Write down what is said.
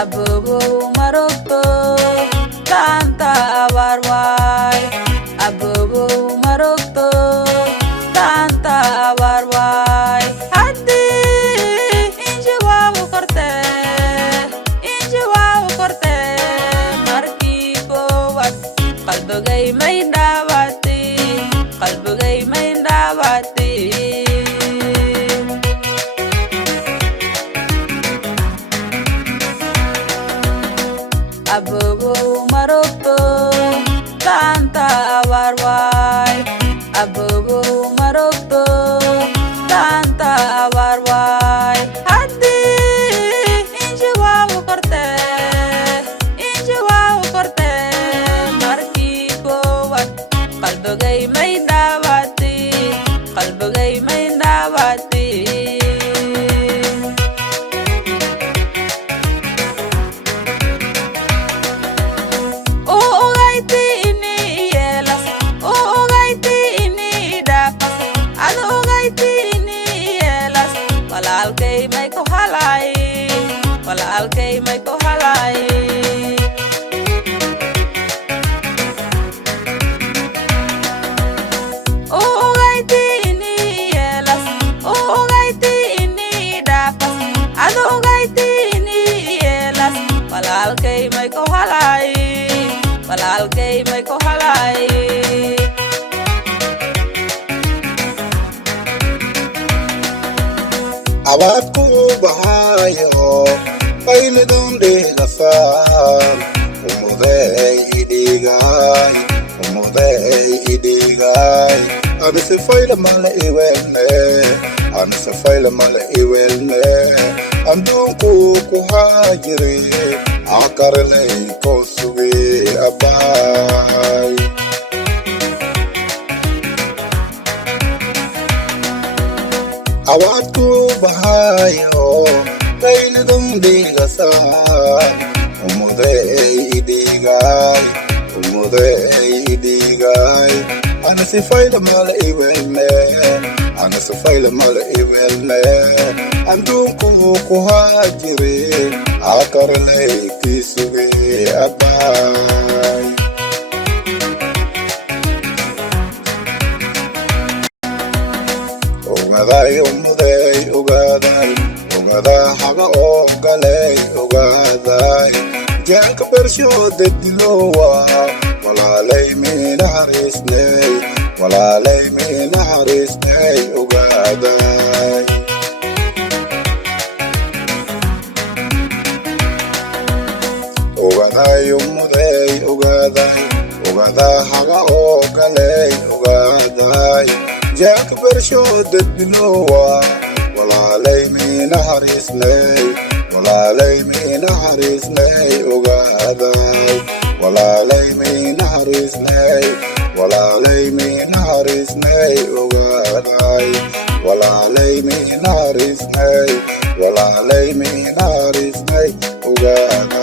Abobo marokto tanta abarwai. Abobo marokto tanta abarwai. Hadi inji wawu korte marki bowat qalbigay may dawati Abobo marokto tanta abarwai. Abobo marokto tanta abarwai. Hadi inji wawu korte marki bowat qalbigay may dawati walaalkay may ku halay. Ogayti ini yelas, ogayti ini dapas, ado ogayti ini yelas, walaalkay may ku halay. Abadku bahayo qayladun dhilafaan umuday idigay anase fayla mala iwelne andunku ku hajire akarlay ko sugi abay Awatku bahayo qayladun dhigasaan umuday idigay anase fayla mala iwelne andunku ku hajire akarlay kisugi abay Ogaday haga ogaday janka bersho dedilowa walalay minaharisnay ogaday haga ogaday janka bersho dedilowa walalay minaharisnay ogaday walalay minaharisnay ogaday